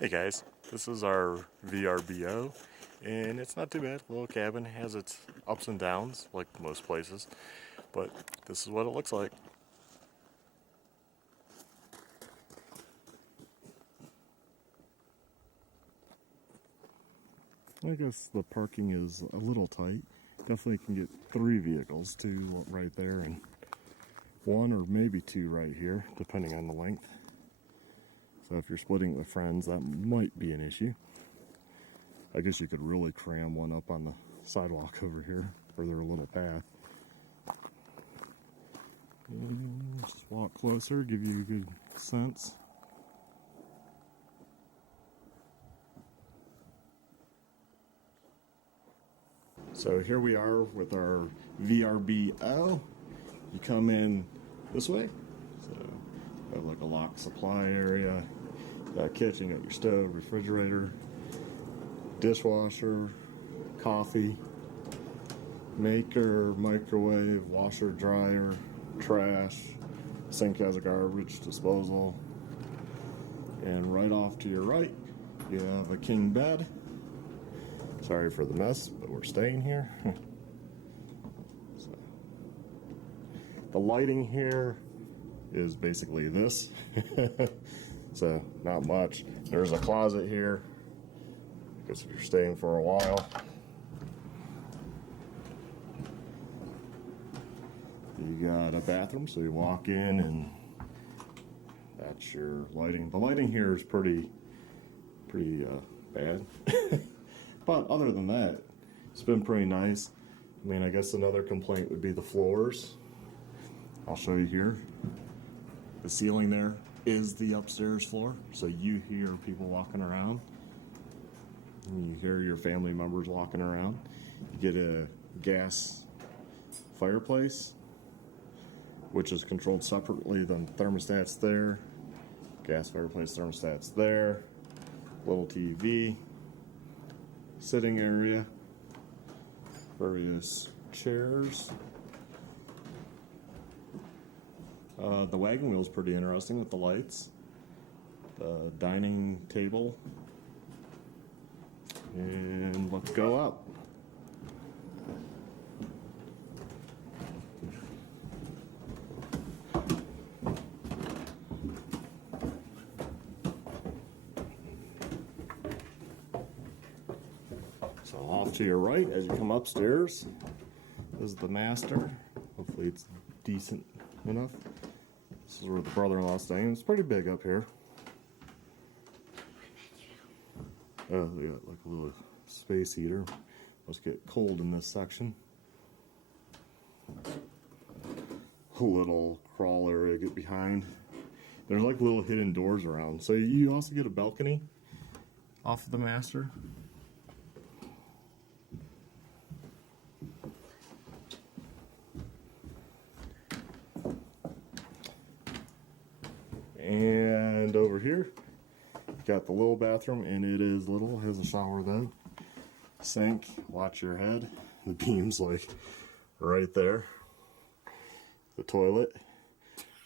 Hey guys, this is our VRBO, and it's not too bad. The little cabin has its ups and downs, like most places, but this is what it looks like. I guess the parking is a little tight. Definitely can get 3 vehicles, 2 right there and 1 or maybe 2 right here, depending on the length. So if you're splitting it with friends, that might be an issue. I guess you could really cram one up on the sidewalk over here for their little path. And just walk closer, give you a good sense. So here we are with our VRBO. You come in this way. So you have like a locked supply area. Got a kitchen, got your stove, refrigerator, dishwasher, coffee, Meeker, microwave, washer, dryer, trash, sink has a garbage disposal, and right off to your right you have a king bed. Sorry for the mess, but we're staying here. So, the lighting here is basically this. So not much. There's a closet here, I guess if you're staying for a while. You got a bathroom, so you walk in and that's your lighting. The lighting here is pretty bad. But other than that, it's been pretty nice. I mean, I guess another complaint would be the floors. I'll show you here. The ceiling there is the upstairs floor, so you hear people walking around. You hear your family members walking around. You get a gas fireplace, which is controlled separately. The thermostat's there. Gas fireplace thermostat's there. Little TV. Sitting area. Various chairs. The wagon wheel is pretty interesting with the lights. The dining table. And let's go up. So off to your right as you come upstairs is the master. Hopefully it's decent enough. This is where the brother-in-law's staying. It's pretty big up here. Oh, they got like a little space heater. Must get cold in this section. A little crawl area to get behind. There's like little hidden doors around. So you also get a balcony off of the master. And over here, you got the little bathroom, and it is little. It has a shower though. Sink, watch your head. The beam's like right there. The toilet.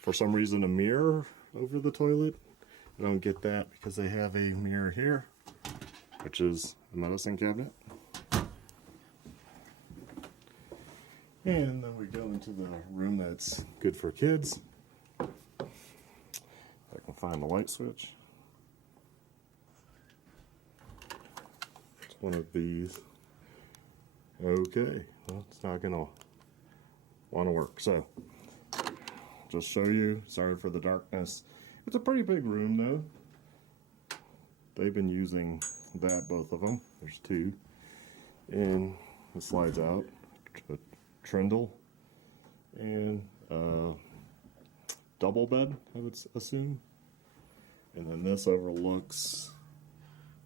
For some reason, a mirror over the toilet. I don't get that because they have a mirror here, which is a medicine cabinet. And then we go into the room that's good for kids. I can find the light switch. It's one of these. Okay, well, it's not gonna want to work. So, just show you. Sorry for the darkness. It's a pretty big room, though. They've been using that, both of them. There's 2, and it slides out. A trundle and double bed, I would assume. And then this overlooks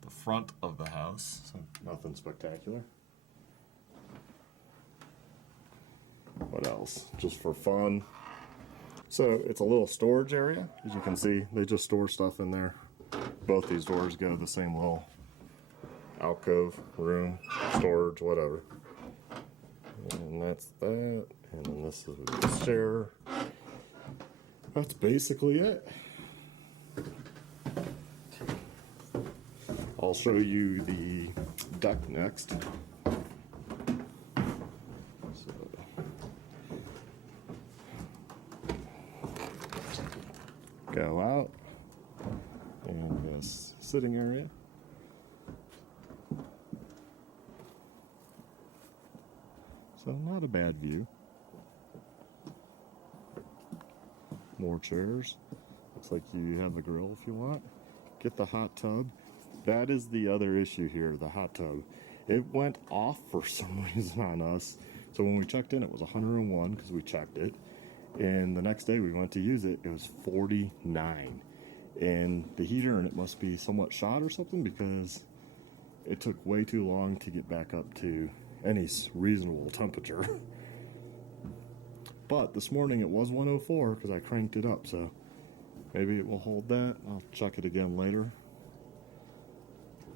the front of the house, so nothing spectacular. What else? Just for fun. So it's a little storage area. As you can see, they just store stuff in there. Both these doors go to the same little alcove, room, storage, whatever. And that's that. And then this is the chair. That's basically it. I'll show you the deck next. So, go out, and this sitting area. So not a bad view. More chairs. Looks like you have a grill if you want. Get the hot tub. That is the other issue here, the hot tub. It went off for some reason on us. So when we checked in, it was 101 because we checked it. And the next day we went to use it, it was 49. And the heater in it must be somewhat shot or something because it took way too long to get back up to any reasonable temperature. But this morning it was 104 because I cranked it up, so maybe it will hold that. I'll check it again later.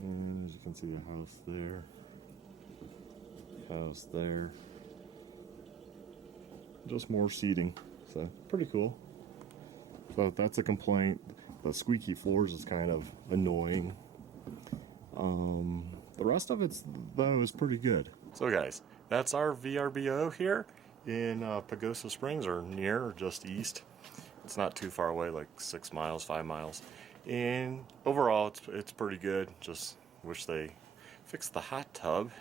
And as you can see, the house there. Just more seating, so pretty cool. So that's a complaint. The squeaky floors is kind of annoying. The rest of it, though, is pretty good. So guys, that's our VRBO here in Pagosa Springs, or near, or just east. It's not too far away, like 6 miles, 5 miles. And overall, it's pretty good. Just wish they fixed the hot tub.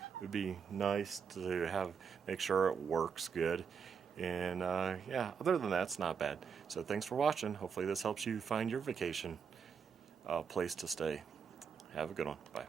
It would be nice to make sure it works good. And yeah, other than that, it's not bad. So thanks for watching. Hopefully this helps you find your vacation place to stay. Have a good one. Bye.